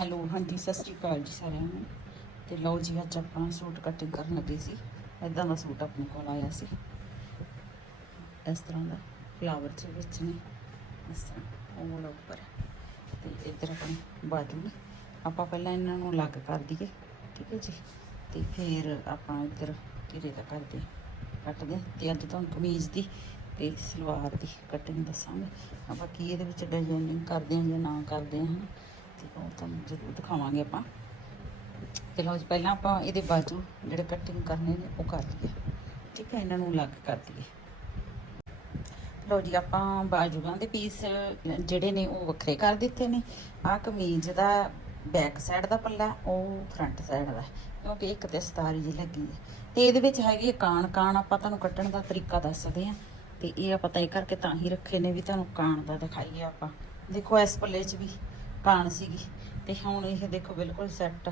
Hello ਹਾਂਜੀ, ਸਤਿ ਸ਼੍ਰੀ ਅਕਾਲ ਜੀ ਸਾਰਿਆਂ ਨੂੰ। ਤੇ ਲਓ ਜੀ, ਅੱਜ ਆਪਾਂ ਸੂਟ ਕਟਿੰਗ ਕਰਨ ਲੱਗੇ ਸੀ। ਇਦਾਂ ਦਾ ਸੂਟ ਆਪਣੇ ਕੋਲ ਆਇਆ ਸੀ। ਇਸ ਤਰ੍ਹਾਂ ਦਾ ਫਲਾਵਰ ਚ ਵਿੱਚ ਨੇ। ਇਸ ਤਰ੍ਹਾਂ ਉਹ ਵਾਲਾ ਉੱਪਰ ਤੇ ਇੱਧਰ ਆਪਾਂ ਬਾਜੂ। ਆਪਾਂ ਪਹਿਲਾਂ ਇਹਨਾਂ ਨੂੰ ਅਲੱਗ ਕਰ ਦਈਏ, ਠੀਕ ਹੈ ਜੀ? ਤੇ ਫਿਰ ਆਪਾਂ ਇੱਧਰ ਘੇਰੇ ਦਾ ਕਰਦੇ ਕੱਟਦੇ ਹਾਂ। ਤੇ ਅੱਜ ਤੁਹਾਨੂੰ ਕਮੀਜ਼ ਦੀ ਤੇ ਸਲਵਾਰ ਦੀ ਕਟਿੰਗ ਦੱਸਾਂਗੇ। ਆਪਾਂ ਕੀ ਇਹਦੇ ਵਿੱਚ ਡਿਜ਼ਾਈਨਿੰਗ ਕਰਦੇ ਹਾਂ ਜਾਂ ਨਾ ਕਰਦੇ ਹਾਂ ਤੇ ਉਹ ਤੁਹਾਨੂੰ ਜ਼ਰੂਰ ਦਿਖਾਵਾਂਗੇ ਆਪਾਂ। ਤੇ ਲਓ ਜੀ, ਪਹਿਲਾਂ ਆਪਾਂ ਇਹਦੇ ਬਾਜੂ ਜਿਹੜੇ ਕਟਿੰਗ ਕਰਨੇ ਨੇ, ਉਹ ਕਰ ਲਈਏ। ਠੀਕ ਹੈ ਇਹਨਾਂ ਨੂੰ ਅਲੱਗ ਕਰ ਲਈਏ। ਲਓ ਜੀ, ਆਪਾਂ ਬਾਜੂਆਂ ਦੇ ਪੀਸ ਜਿਹੜੇ ਨੇ, ਉਹ ਵੱਖਰੇ ਕਰ ਦਿੱਤੇ ਨੇ। ਆਹ ਕਮੀਜ਼ ਦਾ ਬੈਕ ਸਾਈਡ ਦਾ ਪੱਲਾ, ਉਹ ਫਰੰਟ ਸਾਈਡ ਦਾ, ਕਿਉਂਕਿ ਇੱਕ ਤੇ ਸਤਾਰੀ ਜੀ ਲੱਗੀ ਹੈ। ਤੇ ਇਹਦੇ ਵਿੱਚ ਹੈਗੀ ਹੈ ਕਾਣ ਕਾਣ ਆਪਾਂ ਤੁਹਾਨੂੰ ਕੱਟਣ ਦਾ ਤਰੀਕਾ ਦੱਸਦੇ ਹਾਂ। ਤੇ ਇਹ ਆਪਾਂ ਤੈਅ ਕਰਕੇ ਤਾਂ ਹੀ ਰੱਖੇ ਨੇ ਵੀ ਤੁਹਾਨੂੰ ਕਾਣ ਦਾ ਦਿਖਾਈਏ ਆਪਾਂ। ਦੇਖੋ, ਇਸ ਪੱਲੇ 'ਚ ਵੀ ਕਾਣ ਸੀਗੀ ਤੇ ਹੁਣ ਇਹ ਦੇਖੋ ਬਿਲਕੁਲ ਸੈੱਟ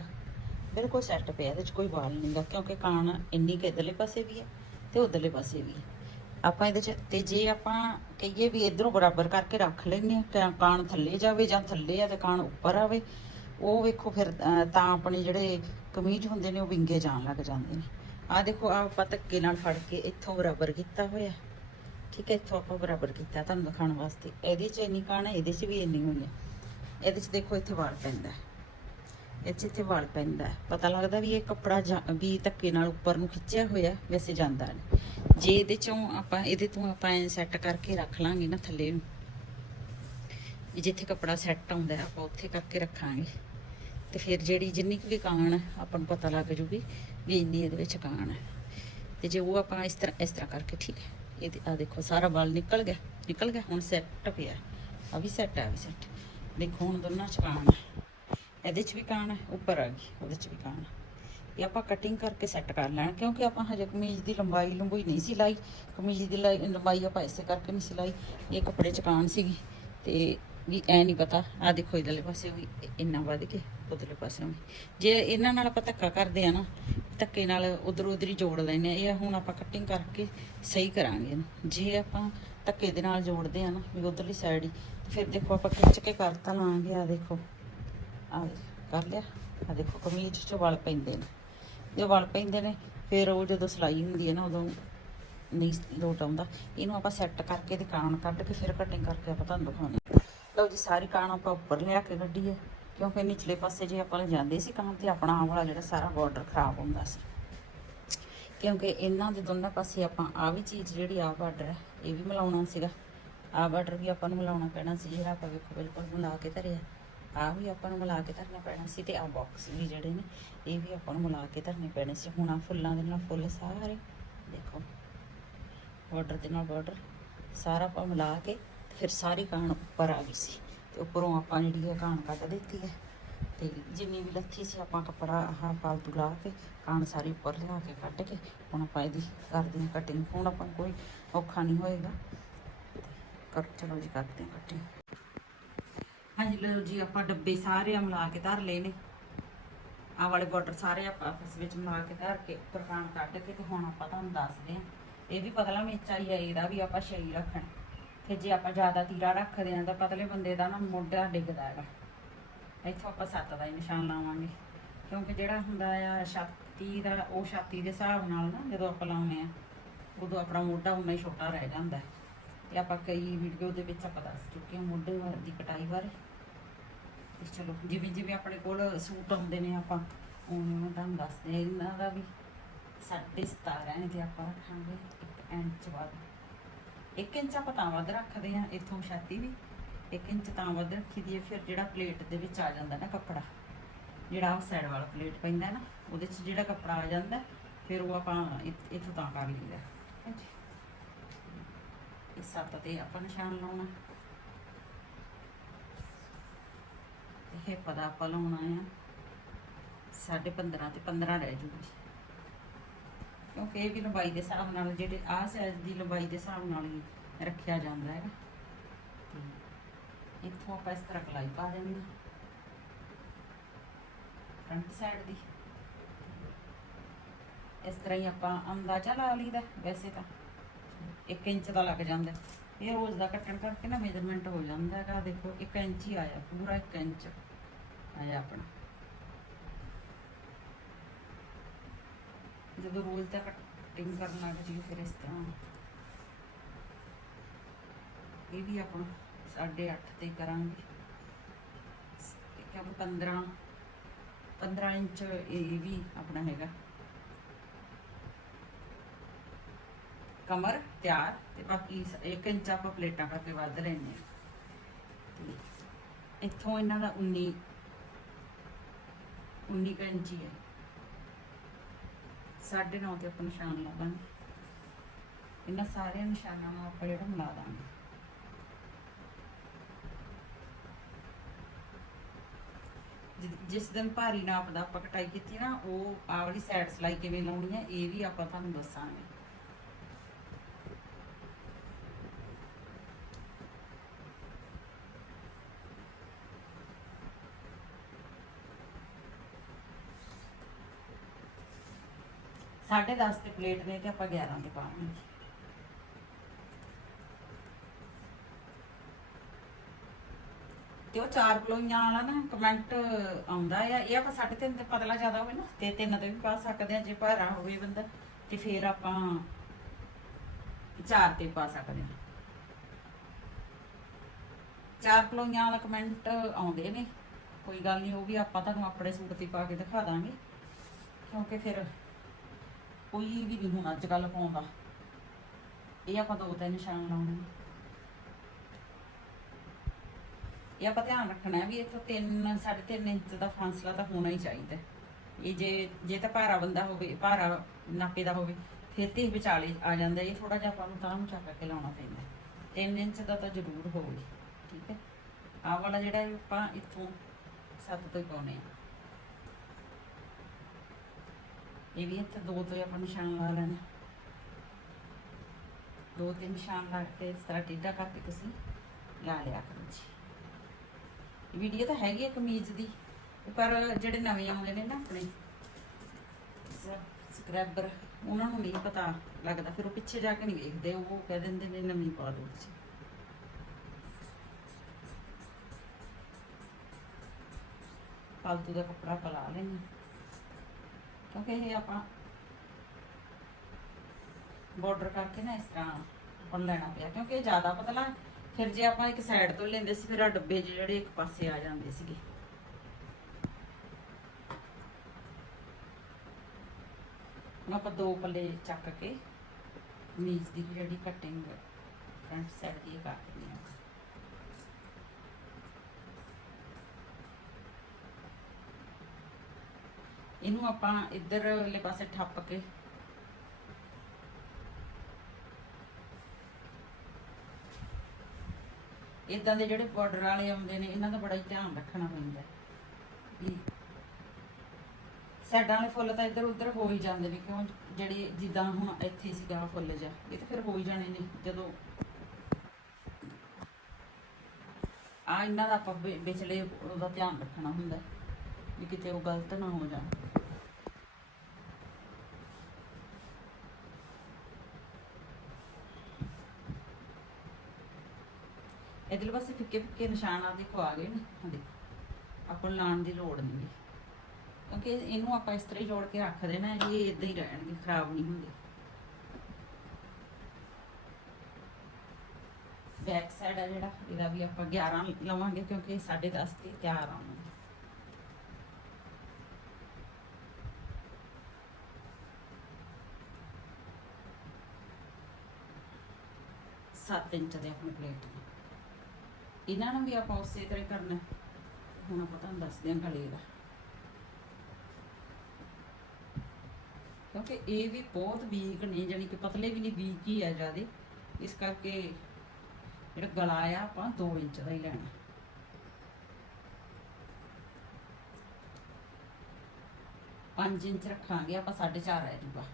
ਬਿਲਕੁਲ ਸੈੱਟ ਪਿਆ, ਇਹਦੇ 'ਚ ਕੋਈ ਵਾਲ ਨਹੀਂਗਾ ਕਿਉਂਕਿ ਕਾਣ ਇੰਨੀ ਕੁ ਇੱਧਰਲੇ ਪਾਸੇ ਵੀ ਹੈ ਤੇ ਉਧਰਲੇ ਪਾਸੇ ਵੀ ਹੈ ਆਪਾਂ ਇਹਦੇ 'ਚ, ਤੇ ਜੇ ਆਪਾਂ ਕਹੀਏ ਵੀ ਇਧਰੋਂ ਬਰਾਬਰ ਕਰਕੇ ਰੱਖ ਲੈਂਦੇ ਆ ਕਾਣ ਥੱਲੇ ਜਾਵੇ ਜਾਂ ਥੱਲੇ ਆ ਤੇ ਕਾਣ ਉੱਪਰ ਆਵੇ, ਉਹ ਵੇਖੋ ਫਿਰ ਤਾਂ ਆਪਣੇ ਜਿਹੜੇ ਕਮੀਜ਼ ਹੁੰਦੇ ਨੇ ਉਹ ਵਿੰਗੇ ਜਾਣ ਲੱਗ ਜਾਂਦੇ ਨੇ। ਆ ਦੇਖੋ ਆ ਆਪਾਂ ਧੱਕੇ ਨਾਲ ਫੜ ਕੇ ਇੱਥੋਂ ਬਰਾਬਰ ਕੀਤਾ ਹੋਇਆ। ਠੀਕ ਹੈ, ਇੱਥੋਂ ਆਪਾਂ ਬਰਾਬਰ ਕੀਤਾ ਤੁਹਾਨੂੰ ਦਿਖਾਉਣ ਵਾਸਤੇ। ਇਹਦੇ 'ਚ ਇੰਨੀ ਕਾਣ ਹੈ ਇਹਦੇ 'ਚ ਵੀ ਇੰਨੀ ਹੋਈ ਹੈ ਇਹਦੇ 'ਚ ਦੇਖੋ ਇੱਥੇ ਵਾਲ ਪੈਂਦਾ ਇਹ 'ਚ ਇੱਥੇ ਵਾਲ ਪੈਂਦਾ ਪਤਾ ਲੱਗਦਾ ਵੀ ਇਹ ਕੱਪੜਾ ਵੀ ਧੱਕੇ ਨਾਲ ਉੱਪਰ ਨੂੰ ਖਿੱਚਿਆ ਹੋਇਆ ਵੈਸੇ ਜਾਂਦਾ ਨਹੀਂ। ਜੇ ਇਹਦੇ ਚੋਂ ਆਪਾਂ ਇਹਦੇ ਤੋਂ ਆਪਾਂ ਐ ਸੈੱਟ ਕਰਕੇ ਰੱਖ ਲਾਂਗੇ ਨਾ ਥੱਲੇ ਨੂੰ ਜਿੱਥੇ ਕੱਪੜਾ ਸੈੱਟ ਆਉਂਦਾ ਆਪਾਂ ਉੱਥੇ ਕਰਕੇ ਰੱਖਾਂਗੇ। ਤੇ ਫਿਰ ਜਿਹੜੀ ਜਿੰਨੀ ਕੁ ਵੀ ਕਾਣ ਹੈ, ਆਪਾਂ ਨੂੰ ਪਤਾ ਲੱਗ ਜੂਗੀ ਵੀ ਇੰਨੀ ਇਹਦੇ ਵਿੱਚ ਕਾਣ ਹੈ। ਤੇ ਜੇ ਉਹ ਆਪਾਂ ਇਸ ਤਰ੍ਹਾਂ ਇਸ ਤਰ੍ਹਾਂ ਕਰਕੇ ਠੀਕ ਹੈ। ਇਹ ਆ ਦੇਖੋ ਸਾਰਾ ਵਾਲ ਨਿਕਲ ਗਿਆ ਨਿਕਲ ਗਿਆ ਹੁਣ ਸੈੱਟ ਪਿਆ ਆ ਵੀ ਸੈੱਟ ਆ ਵੀ ਸੈੱਟ ਦੇਖੋ ਹੁਣ ਦੋਨਾਂ ਚ ਕਾਣ ਇਹਦੇ ਚ ਵੀ ਕਾਣ ਹੈ, ਉੱਪਰ ਆ ਗਈ, ਉਹਦੇ ਚ ਵੀ ਕਾਣ ਇਹ ਆਪਾਂ ਕਟਿੰਗ ਕਰਕੇ ਸੈੱਟ ਕਰ ਲੈਣ, ਕਿਉਂਕਿ ਆਪਾਂ ਹਜੇ ਕਮੀਜ਼ ਦੀ ਲੰਬਾਈ ਲੰਬੂਈ ਨਹੀਂ ਸੀ ਲਾਈ। ਕਮੀਜ਼ ਦੀ ਲਾਈ- ਲੰਬਾਈ ਆਪਾਂ ਇਸੇ ਕਰਕੇ ਨਹੀਂ ਸੀ ਲਾਈ। ਇਹ ਕੱਪੜੇ ਚ ਕਾਣ ਸੀਗੀ, ਤੇ ਵੀ ਐ ਨਹੀਂ ਪਤਾ। ਆ ਦੇਖੋ ਇਧਰਲੇ ਪਾਸੇ ਵੀ ਇੰਨਾ ਵੱਧ ਕੇ, ਉਧਰਲੇ ਪਾਸੇ ਵੀ। ਜੇ ਇਹਨਾਂ ਨਾਲ ਆਪਾਂ ਧੱਕਾ ਕਰਦੇ ਆ ਨਾ ਧੱਕੇ ਨਾਲ ਉਧਰ ਉਧਰ ਹੀ ਜੋੜ ਲੈਨੇ ਆ ਇਹ ਹੁਣ ਆਪਾਂ ਕਟਿੰਗ ਕਰਕੇ ਸਹੀ ਕਰਾਂਗੇ ਇਹਨੂੰ। ਜੇ ਆਪਾਂ ਧੱਕੇ ਦੇ ਨਾਲ ਜੋੜਦੇ ਆ ਨਾ, ਵੀ ਉਧਰਲੀ ਸਾਈਡ ਹੀ, ਤੇ ਫਿਰ ਦੇਖੋ ਆਪਾਂ ਖਿੱਚ ਕੇ ਕਰਤਾ ਲਾਂਗੇ। ਆ ਦੇਖੋ। ਆ ਕਰ ਲਿਆ। ਆ ਦੇਖੋ, ਕਮੀਜ਼ 'ਚੋਂ ਵਲ ਪੈਂਦੇ ਨੇ। ਜੇ ਵਲ ਪੈਂਦੇ ਨੇ, ਫਿਰ ਉਹ ਜਦੋਂ ਸਿਲਾਈ ਹੁੰਦੀ ਹੈ ਨਾ, ਉਦੋਂ ਨਹੀਂ ਲੋਟ ਆਉਂਦਾ। ਇਹਨੂੰ ਆਪਾਂ ਸੈੱਟ ਕਰਕੇ ਤੇ ਕਾਣ ਕੱਢ ਕੇ ਫਿਰ ਕਟਿੰਗ ਕਰਕੇ ਆਪਾਂ ਤੁਹਾਨੂੰ ਦਿਖਾਉਣੀ ਲਓ ਜੀ, ਸਾਰੀ ਕਾਣ ਆਪਾਂ ਉੱਪਰ ਲਿਆ ਕੇ ਕੱਢੀ ਹੈ। ਕਿਉਂਕਿ ਨਿਚਲੇ ਪਾਸੇ ਜੇ ਆਪਾਂ ਜਾਂਦੇ ਸੀ ਕਾਣ ਤੇ ਆਪਣਾ ਆਹ ਵਾਲਾ ਜਿਹੜਾ ਸਾਰਾ ਬਾਰਡਰ ਖਰਾਬ ਹੁੰਦਾ ਸੀ। ਕਿਉਂਕਿ ਇਹਨਾਂ ਦੇ ਦੋਨਾਂ ਪਾਸੇ ਆਪਾਂ ਆ ਵੀ ਚੀਜ਼ ਜਿਹੜੀ ਆ ਬਾਰਡਰ ਹੈ, ਇਹ ਵੀ ਮਿਲਾਉਣਾ ਸੀਗਾ। ਆ ਬਾਰਡਰ ਵੀ ਆਪਾਂ ਨੂੰ ਮਿਲਾਉਣਾ ਪੈਣਾ ਸੀ, ਜਿਹੜਾ ਆਪਾਂ ਵੇਖੋ ਬਿਲਕੁਲ ਮਿਲਾ ਕੇ ਧਰਿਆ। ਆ ਵੀ ਆਪਾਂ ਨੂੰ ਮਿਲਾ ਕੇ ਧਰਨਾ ਪੈਣਾ ਸੀ ਤੇ ਆ ਬਾਕਸ ਵੀ ਜਿਹੜੇ ਨੇ, ਇਹ ਵੀ ਆਪਾਂ ਨੂੰ ਮਿਲਾ ਕੇ ਧਰਨੇ ਪੈਣੇ ਸੀ। ਹੁਣ ਆ ਫੁੱਲਾਂ ਦੇ ਨਾਲ ਫੁੱਲ ਸਾਰੇ, ਦੇਖੋ। ਬਾਰਡਰ ਦੇ ਨਾਲ ਬਾਰਡਰ ਸਾਰਾ ਆਪਾਂ ਮਿਲਾ ਕੇ ਫਿਰ ਸਾਰੀ ਕਾਣ ਉੱਪਰ ਆ ਗਈ ਸੀ। ਤੇ ਉੱਪਰੋਂ ਆਪਾਂ ਜਿਹੜੀ ਹੈ ਕਾਣ ਕੱਢ ਦਿੱਤੀ ਹੈ ਤੇ ਜਿੰਨੀ ਵੀ ਲੱਥੀ ਸੀ ਆਪਾਂ ਕੱਪੜਾ ਆਹ ਫਾਲਤੂ ਲਾ ਕੇ ਕਾਣ ਸਾਰੀ ਉੱਪਰ ਲਿਆ ਕੇ ਕੱਢ ਕੇ ਹੁਣ ਆਪਾਂ ਇਹਦੀ ਕਰਦੇ ਹਾਂ ਕਟਿੰਗ ਹੁਣ ਆਪਾਂ ਕੋਈ ਔਖਾ ਨਹੀਂ ਹੋਏਗਾ। ਤੇ ਕਰ ਚਲੋ ਜੀ ਕਰਦੇ ਹਾਂ ਕਟਿੰਗ ਹਾਂਜੀ, ਲਓ ਜੀ, ਆਪਾਂ ਡੱਬੇ ਸਾਰੇ ਮਿਲਾ ਕੇ ਧਰ ਲਏ ਨੇ। ਆ ਵਾਲੇ ਬਾਰਡਰ ਸਾਰੇ ਆਪਾਂ ਆਪਸ ਵਿੱਚ ਮਿਲਾ ਕੇ ਧਰ ਕੇ ਉੱਪਰ ਕਾਣ ਕੱਢ ਕੇ ਤੇ ਹੁਣ ਆਪਾਂ ਤੁਹਾਨੂੰ ਦੱਸਦੇ ਹਾਂ। ਇਹ ਵੀ ਪਤਲਾ ਮਿਰਚ ਆਈ ਹੈ ਇਹਦਾ ਵੀ ਆਪਾਂ ਛਈ ਰੱਖਣਾ। ਤੇ ਜੇ ਆਪਾਂ ਜ਼ਿਆਦਾ ਤੀਰਾ ਰੱਖਦੇ ਹਾਂ ਤਾਂ ਪਤਲੇ ਬੰਦੇ ਦਾ ਨਾ ਮੋਢਾ ਡਿੱਗਦਾ ਹੈਗਾ। ਇੱਥੋਂ ਆਪਾਂ ਸੱਤ ਦਾ ਹੀ ਨਿਸ਼ਾਨ ਲਾਵਾਂਗੇ। ਕਿਉਂਕਿ ਜਿਹੜਾ ਹੁੰਦਾ ਆ ਛਾਤੀ ਦਾ, ਉਹ ਛਾਤੀ ਦੇ ਹਿਸਾਬ ਨਾਲ ਨਾ ਜਦੋਂ ਆਪਾਂ ਲਾਉਂਦੇ ਆ ਉਦੋਂ ਆਪਣਾ ਮੋਢਾ ਉਨਾ ਹੀ ਛੋਟਾ ਰਹਿ ਜਾਂਦਾ ਹੈ। ਤੇ ਆਪਾਂ ਕਈ ਵੀਡੀਓ ਦੇ ਵਿੱਚ ਆਪਾਂ ਦੱਸ ਚੁੱਕੇ ਹਾਂ ਮੋਢੇ ਦੀ ਕਟਾਈ ਬਾਰੇ। ਤੇ ਚਲੋ, ਜਿਵੇਂ ਜਿਵੇਂ ਆਪਣੇ ਕੋਲ ਸੂਟ ਆਉਂਦੇ ਨੇ ਆਪਾਂ, ਉਵੇਂ ਮੈਂ ਤੁਹਾਨੂੰ ਦੱਸਦੇ ਹਾਂ। ਇਹਨਾਂ ਦਾ ਵੀ ਸਾਢੇ 17 ਇੰਚ ਆਪਾਂ ਰੱਖਾਂਗੇ 1 ਇੰਚ ਵੱਧ। 1 ਇੰਚ ਆਪਾਂ ਤਾਂ ਵੱਧ ਰੱਖਦੇ ਹਾਂ ਇੱਥੋਂ ਛਾਤੀ ਵੀ। 1 ਇੰਚ ਤਾਂ ਵੱਧ ਰੱਖੀ ਦੀ ਹੈ ਫਿਰ ਜਿਹੜਾ ਪਲੇਟ ਦੇ ਵਿੱਚ ਆ ਜਾਂਦਾ ਨਾ ਕੱਪੜਾ ਜਿਹੜਾ ਆਹ ਸਾਈਡ ਵਾਲਾ ਪਲੇਟ ਪੈਂਦਾ ਨਾ ਉਹਦੇ 'ਚ ਜਿਹੜਾ ਕੱਪੜਾ ਆ ਜਾਂਦਾ ਫਿਰ ਉਹ ਆਪਾਂ ਇੱਥੋਂ ਤਾਂ ਕਰ ਲਈਦਾ। ਇਹ ਸੱਤ ਤੇ ਆਪਾਂ ਨਿਸ਼ਾਨ ਲਾਉਣਾ। ਇਹ ਪਤਾ ਆਪਾਂ ਲਾਉਣਾ ਆ। ਸਾਢੇ 15 ਤੇ 15 ਰਹਿ ਜੂਗੀ। ਕਿਉਂਕਿ ਇਹ ਵੀ ਲੰਬਾਈ ਦੇ ਹਿਸਾਬ ਨਾਲ ਜਿਹੜੇ ਆਹ ਸਾਈਜ਼ ਦੀ ਲੰਬਾਈ ਦੇ ਹਿਸਾਬ ਨਾਲ ਹੀ ਰੱਖਿਆ ਜਾਂਦਾ ਹੈਗਾ। ਤੇ ਇੱਥੋਂ ਆਪਾਂ ਇਸ ਤਰ੍ਹਾਂ ਕਲਾਈ ਪਾ ਦੇਣੀ ਆ। ਫਰੰਟ ਸਾਈਡ ਦੀ। ਇਸ ਤਰ੍ਹਾਂ ਹੀ ਆਪਾਂ ਅੰਦਾਜ਼ਾ ਲਾ ਲਈਦਾ ਵੈਸੇ ਤਾਂ। 1 ਇੰਚ ਦਾ ਲੱਗ ਜਾਂਦਾ। ਇਹ ਰੋਜ਼ ਦਾ ਕੱਟਣ ਕਰਕੇ ਨਾ ਮੇਜ਼ਰਮੈਂਟ ਹੋ ਜਾਂਦਾ ਹੈਗਾ। ਦੇਖੋ 1 ਇੰਚ ਹੀ ਆਇਆ ਪੂਰਾ 1 ਇੰਚ ਆਇਆ ਆਪਣਾ। ਜਦੋਂ ਰੋਲ ਤਾਂ ਕਟਿੰਗ ਕਰਨ ਲੱਗ ਜੀ ਫਿਰ ਇਸ ਤਰ੍ਹਾਂ। ਇਹ ਵੀ ਆਪਾਂ 8.5 ਤੇ ਕਰਾਂਗੇ। ਕਿਉਂਕਿ 15 15 ਇੰਚ ਇਹ ਵੀ ਆਪਣਾ ਹੈਗਾ। ਕਮਰ ਤਿਆਰ ਤੇ ਬਾਕੀ 1 ਇੰਚ ਆਪਾਂ ਪਲੇਟਾਂ ਕਰਕੇ ਵੱਧ ਲੈਣੇ ਆ ਇੱਥੋਂ ਇਹਨਾਂ ਦਾ 19 19 ਕੁ ਇੰਚ ਹੀ ਹੈ। ਸਾਢੇ ਨੌ ਤੇ ਆਪਾਂ ਨਿਸ਼ਾਨ ਲਾ ਦਾਂਗੇ। ਇਹਨਾਂ ਸਾਰਿਆਂ ਨਿਸ਼ਾਨਾਂ ਨੂੰ ਆਪਾਂ ਜਿਹੜਾ ਮਿਲਾ ਦਾਂਗੇ। ਜਿਸ ਦਿਨ ਭਾਰੀ ਨਾਪ ਦਾ ਆਪਾਂ ਕਟਾਈ ਕੀਤੀ ਨਾ, ਉਹ ਆਹ ਵਾਲੀ ਸਾਈਡ ਸਲਾਈ ਕਿਵੇਂ ਲਾਉਣੀ ਹੈ, ਇਹ ਵੀ ਆਪਾਂ ਤੁਹਾਨੂੰ ਦੱਸਾਂਗੇ। ਸਾਢੇ 10 ਤੇ ਪਲੇਟ ਨੇ ਤੇ ਆਪਾਂ 11 ਤੇ ਪਾਵਾਂਗੇ। ਤੇ ਉਹ ਚਾਰ ਪਲੋਈਆਂ ਵਾਲਾ ਨਾ ਕਮੈਂਟ ਆਉਂਦਾ ਆ, ਇਹ ਆਪਾਂ ਸਾਢੇ ਤਿੰਨ ਤੇ ਪਤਲਾ ਜ਼ਿਆਦਾ ਹੋਵੇ ਨਾ, ਤੇ ਤਿੰਨ ਤੇ ਵੀ ਪਾ ਸਕਦੇ ਆ, ਜੇ ਭਾਰਾ ਹੋਵੇ ਬੰਦਾ, ਤੇ ਫਿਰ ਆਪਾਂ ਚਾਰ ਤੇ ਪਾ ਸਕਦੇ ਆ। ਚਾਰ ਪਲੋਈਆਂ ਵਾਲਾ ਕਮੈਂਟ ਆਉਂਦੇ ਨੇ, ਕੋਈ ਗੱਲ ਨਹੀਂ, ਉਹ ਵੀ ਆਪਾਂ ਤੁਹਾਨੂੰ ਆਪਣੇ ਸੂਟ ਤੇ ਪਾ ਕੇ ਦਿਖਾ ਦਾਂਗੇ, ਕਿਉਂਕਿ ਫਿਰ ਕੋਈ ਵੀ ਨਹੀਂ ਹੁਣ ਅੱਜ ਕੱਲ ਪਾਉਂਦਾ। ਇਹ ਆਪਾਂ ਦੋ ਤਿੰਨ ਨਿਸ਼ਾਨ ਲਾਉਣੇ ਇਹ ਆਪਾਂ ਧਿਆਨ ਰੱਖਣਾ ਵੀ ਇੱਥੋਂ 3 3.5 ਇੰਚ ਦਾ ਫਾਸਲਾ ਤਾਂ ਹੋਣਾ ਹੀ ਚਾਹੀਦਾ। ਇਹ ਜੇ ਜੇ ਤਾਂ ਭਾਰਾ ਬੰਦਾ ਹੋਵੇ, ਭਾਰਾ ਨਾਪੇ ਦਾ ਹੋਵੇ, ਫਿਰ ਤੇ ਵਿਚਾਲੇ ਆ ਜਾਂਦਾ। ਇਹ ਥੋੜਾ ਜਿਹਾ ਆਪਾਂ ਨੂੰ ਤਾਂ ਨੂੰ ਚੱਕ ਕੇ ਲਾਉਣਾ ਪੈਂਦਾ। 3 ਇੰਚ ਦਾ ਤਾਂ ਜ਼ਰੂਰ ਹੋਵੇ ਠੀਕ ਹੈ। ਆਹ ਵਾਲਾ ਜਿਹੜਾ ਆਪਾਂ ਇੱਥੋਂ 7 ਤੋਂ ਹੀ ਪਾਉਣੇ ਆ ਇਹ ਵੀ ਇੱਥੇ ਦੋ ਤੋਂ ਆਪਾਂ ਨਿਸ਼ਾਨ ਲਾ ਲੈਣਾ ਦੋ ਤਿੰਨ ਨਿਸ਼ਾਨ ਲਾ ਕੇ ਇਸ ਤਰ੍ਹਾਂ ਟੇਢਾ ਕਰਕੇ ਤੁਸੀਂ ਲਾ ਲਿਆ ਕਰੋ ਜੀ। ਵੀਡੀਓ ਤਾਂ ਹੈਗੀ ਹੈ ਕਮੀਜ਼ ਦੀ, ਪਰ ਜਿਹੜੇ ਨਵੇਂ ਆਉਂਦੇ ਨੇ ਨਾ ਆਪਣੇ ਸਕ੍ਰੈਬਰ ਉਹਨਾਂ ਨੂੰ ਨਹੀਂ ਪਤਾ ਲੱਗਦਾ, ਫਿਰ ਉਹ ਪਿੱਛੇ ਜਾ ਕੇ ਨਹੀਂ ਵੇਖਦੇ, ਉਹ ਕਹਿ ਦਿੰਦੇ ਨੇ ਨਵੀਂ ਪਾ ਦਿਓ ਤੁਸੀਂ ਫਾਲਤੂ ਦਾ ਕੱਪੜਾ ਪਲਾ ਲੈਣੀ ਕਿਉਂਕਿ ਇਹ ਆਪਾਂ ਬਾਰਡਰ ਕਰਕੇ ਨਾ ਇਸ ਤਰ੍ਹਾਂ ਆਪਾਂ ਨੂੰ ਲੈਣਾ ਪਿਆ। ਕਿਉਂਕਿ ਇਹ ਜ਼ਿਆਦਾ ਪਤਲਾ ਫਿਰ ਜੇ ਆਪਾਂ ਇੱਕ ਸਾਈਡ ਤੋਂ ਲੈਂਦੇ ਸੀ, ਫਿਰ ਆ ਡੱਬੇ ਜਿਹੜੇ ਇੱਕ ਪਾਸੇ ਆ ਜਾਂਦੇ ਸੀਗੇ। ਹੁਣ ਆਪਾਂ ਦੋ ਪੱਲੇ ਚੱਕ ਕੇ ਨੀਚ ਦੀ ਜਿਹੜੀ ਕਟਿੰਗ ਫਰੰਟ ਸਾਈਡ ਦੀ ਕਰ ਦਿੰਦੇ ਹਾਂ। ਇਹਨੂੰ ਆਪਾਂ ਇੱਧਰਲੇ ਪਾਸੇ ਠੱਪ ਕੇ। ਇਦਾਂ ਦੇ ਜਿਹੜੇ ਬਾਰਡਰ ਵਾਲੇ ਆਉਂਦੇ ਨੇ, ਇਹਨਾਂ ਦਾ ਬੜਾ ਹੀ ਧਿਆਨ ਰੱਖਣਾ ਪੈਂਦਾ ਹੈ। ਵੀ ਸਾਈਡਾਂ ਵਾਲੇ ਫੁੱਲ ਤਾਂ ਇੱਧਰ ਉੱਧਰ ਹੋ ਹੀ ਜਾਂਦੇ ਨੇ, ਕਿਉਂ ਜਿਹੜੇ ਜਿੱਦਾਂ ਹੁਣ ਇੱਥੇ ਸੀਗਾ ਫੁੱਲ ਜਾ ਇਹ ਤਾਂ ਫਿਰ ਹੋ ਹੀ ਜਾਣੇ ਨੇ, ਜਦੋਂ ਆ ਇਹਨਾਂ ਦਾ ਆਪਾਂ ਵਿਚਲੇ ਉਹਦਾ ਧਿਆਨ ਰੱਖਣਾ ਹੁੰਦਾ ਵੀ ਕਿਤੇ ਉਹ ਗਲਤ ਨਾ ਹੋ ਜਾਣ। ਇਧਰਲੇ ਬਸ ਫਿੱਕੇ ਫਿੱਕੇ ਨਿਸ਼ਾਨ ਆ ਦੇਖੋ ਆ ਗਏ ਨੇ। ਦੇਖੋ, ਆਪਾਂ ਲਾਣ ਦੀ ਲੋੜ ਨਹੀਂ ਕਿਉਂਕਿ ਇਹਨੂੰ ਆਪਾਂ ਇਸ ਤਰ੍ਹਾਂ ਹੀ ਜੋੜ ਕੇ ਰੱਖ ਦੇਣਾ ਇਹ ਇਦਾਂ ਹੀ ਰਹਿਣਗੇ, ਖਰਾਬ ਨਹੀਂ ਹੁੰਦੇ। ਬੈਕ ਸਾਈਡ ਆ ਜਿਹੜਾ, ਇਹਦਾ ਵੀ ਆਪਾਂ 11 ਲਵਾਂਗੇ ਕਿਉਂਕਿ 10:30 ਤੇ ਤਿਆਰ ਆਉਂਦੇ 7 ਇੰਚ ਦੇ ਆਪਣੇ ਪਲੇਟ ਦੀ ਇਹਨਾਂ ਨੂੰ ਵੀ ਆਪਾਂ ਉਸੇ ਤਰ੍ਹਾਂ ਕਰਨਾ। ਹੁਣ ਆਪਾਂ ਤੁਹਾਨੂੰ ਦੱਸਦੇ ਹਾਂ ਗਲੇ ਦਾ। ਕਿਉਂਕਿ ਇਹ ਵੀ ਬਹੁਤ ਵੀਕ ਨੇ ਜਾਨੀ ਕਿ ਪਤਲੇ ਵੀ ਨਹੀਂ ਵੀਕ ਹੀ ਆ ਜਿਆਦੇ। ਇਸ ਕਰਕੇ ਜਿਹੜਾ ਗਲਾ ਆ, ਆਪਾਂ 2 ਇੰਚ ਦਾ ਹੀ ਲੈਣਾ। ਪੰਜ ਇੰਚ ਰੱਖਾਂਗੇ, ਆਪਾਂ 4.5 ਆ ਜੂਗਾ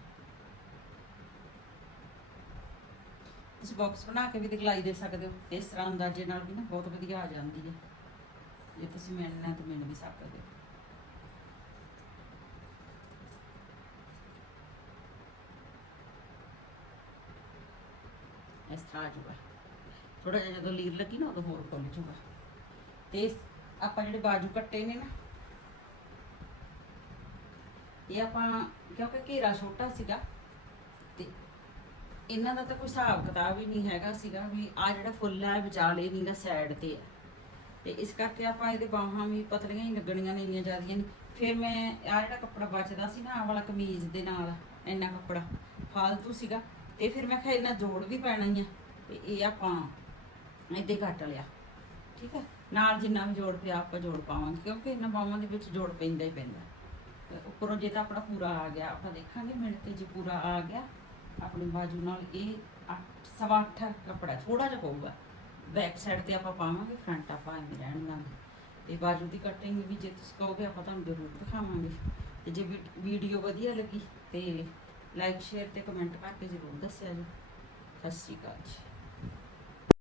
ਤੁਸੀਂ ਬਾਕਸ ਬਣਾ ਕੇ ਵੀ ਦਿਖਲਾਈ ਦੇ ਸਕਦੇ ਹੋ। ਇਸ ਤਰ੍ਹਾਂ ਅੰਦਾਜ਼ੇ ਨਾਲ ਵੀ ਨਾ ਬਹੁਤ ਵਧੀਆ ਆ ਜਾਂਦੀ ਹੈ। ਜੇ ਤੁਸੀਂ ਮਿਲਣਾ ਤਾਂ ਮਿਲ ਵੀ ਸਕਦੇ ਹੋ। ਇਸ ਤਰ੍ਹਾਂ ਆ ਜਾਊਗਾ ਥੋੜਾ ਜਿਹਾ ਜਦੋਂ ਲੀਰ ਲੱਗੀ ਨਾ ਉਦੋਂ ਹੋਰ ਖੁੱਲ ਜਾਊਗਾ। ਤੇ ਆਪਾਂ ਜਿਹੜੇ ਬਾਜੂ ਕੱਟੇ ਨੇ ਨਾ, ਇਹ ਆਪਾਂ ਕਿਉਂਕਿ ਘੇਰਾ ਛੋਟਾ ਸੀਗਾ, ਤੇ ਇਹਨਾਂ ਦਾ ਤਾਂ ਕੋਈ ਹਿਸਾਬ ਕਿਤਾਬ ਹੀ ਨਹੀਂ ਹੈਗਾ ਸੀਗਾ ਵੀ ਆ ਜਿਹੜਾ ਫੁੱਲ ਹੈ ਵਿਚਾਲੇ ਨਹੀਂ ਦਾ ਸਾਈਡ ਤੇ ਹੈ ਤੇ ਇਸ ਕਰਕੇ ਆਪਾਂ ਇਹਦੇ ਬਾਹਾਂ ਵੀ ਪਤਲੀਆਂ ਹੀ ਲੱਗਣੀਆਂ ਨੇ ਇੰਨੀਆਂ ਜ਼ਿਆਦੀਆਂ ਨੇ। ਫਿਰ ਮੈਂ ਆ ਜਿਹੜਾ ਕੱਪੜਾ ਬਚਦਾ ਸੀ ਨਾ, ਆਹ ਵਾਲਾ ਕਮੀਜ਼ ਦੇ ਨਾਲ, ਇੰਨਾ ਕੱਪੜਾ ਫਾਲਤੂ ਸੀਗਾ। ਤੇ ਫਿਰ ਮੈਂ ਕਿਹਾ ਇਹਨਾਂ ਜੋੜ ਵੀ ਪੈਣਾ ਹੀ ਆ, ਤੇ ਇਹ ਆਪਾਂ ਇੱਥੇ ਕੱਟ ਲਿਆ। ਠੀਕ ਹੈ ਨਾਲ ਜਿੰਨਾ ਵੀ ਜੋੜ ਪਿਆ ਆਪਾਂ ਜੋੜ ਪਾਵਾਂਗੇ, ਕਿਉਂਕਿ ਇਹਨਾਂ ਬਾਹਾਂ ਦੇ ਵਿੱਚ ਜੋੜ ਪੈਂਦਾ ਹੀ ਪੈਂਦਾ। ਉੱਪਰੋਂ ਜੇ ਤਾਂ ਆਪਣਾ ਪੂਰਾ ਆ ਗਿਆ, ਆਪਾਂ ਦੇਖਾਂਗੇ ਮਿੰਟ ਤੇ ਜੇ ਪੂਰਾ ਆ ਗਿਆ ਆਪਣੀ ਬਾਜੂ ਨਾਲ ਇਹ ਅੱਠ- ਸਵਾ ਅੱਠ ਕੱਪੜਾ ਥੋੜਾ ਜਿਹਾ ਪਊਗਾ। ਬੈਕ ਸਾਈਡ ਤੇ ਆਪਾਂ ਪਾਵਾਂਗੇ ਫਰੰਟ ਆਪਾਂ ਐਵੇਂ ਰਹਿਣ ਦਾਂਗੇ। ਤੇ ਬਾਜੂ ਦੀ ਕਟਿੰਗ ਵੀ ਜੇ ਤੁਸੀਂ ਕਹੋਗੇ, ਆਪਾਂ ਤੁਹਾਨੂੰ ਜ਼ਰੂਰ ਦਿਖਾਵਾਂਗੇ। ਤੇ ਜੇ ਵੀਡੀਓ ਵਧੀਆ ਲੱਗੀ ਤੇ ਲਾਈਕ ਸ਼ੇਅਰ ਤੇ ਕਮੈਂਟ ਕਰਕੇ ਜ਼ਰੂਰ ਦੱਸਿਆ ਜੀ ਸਤਿ ਸ਼੍ਰੀ ਅਕਾਲ ਜੀ।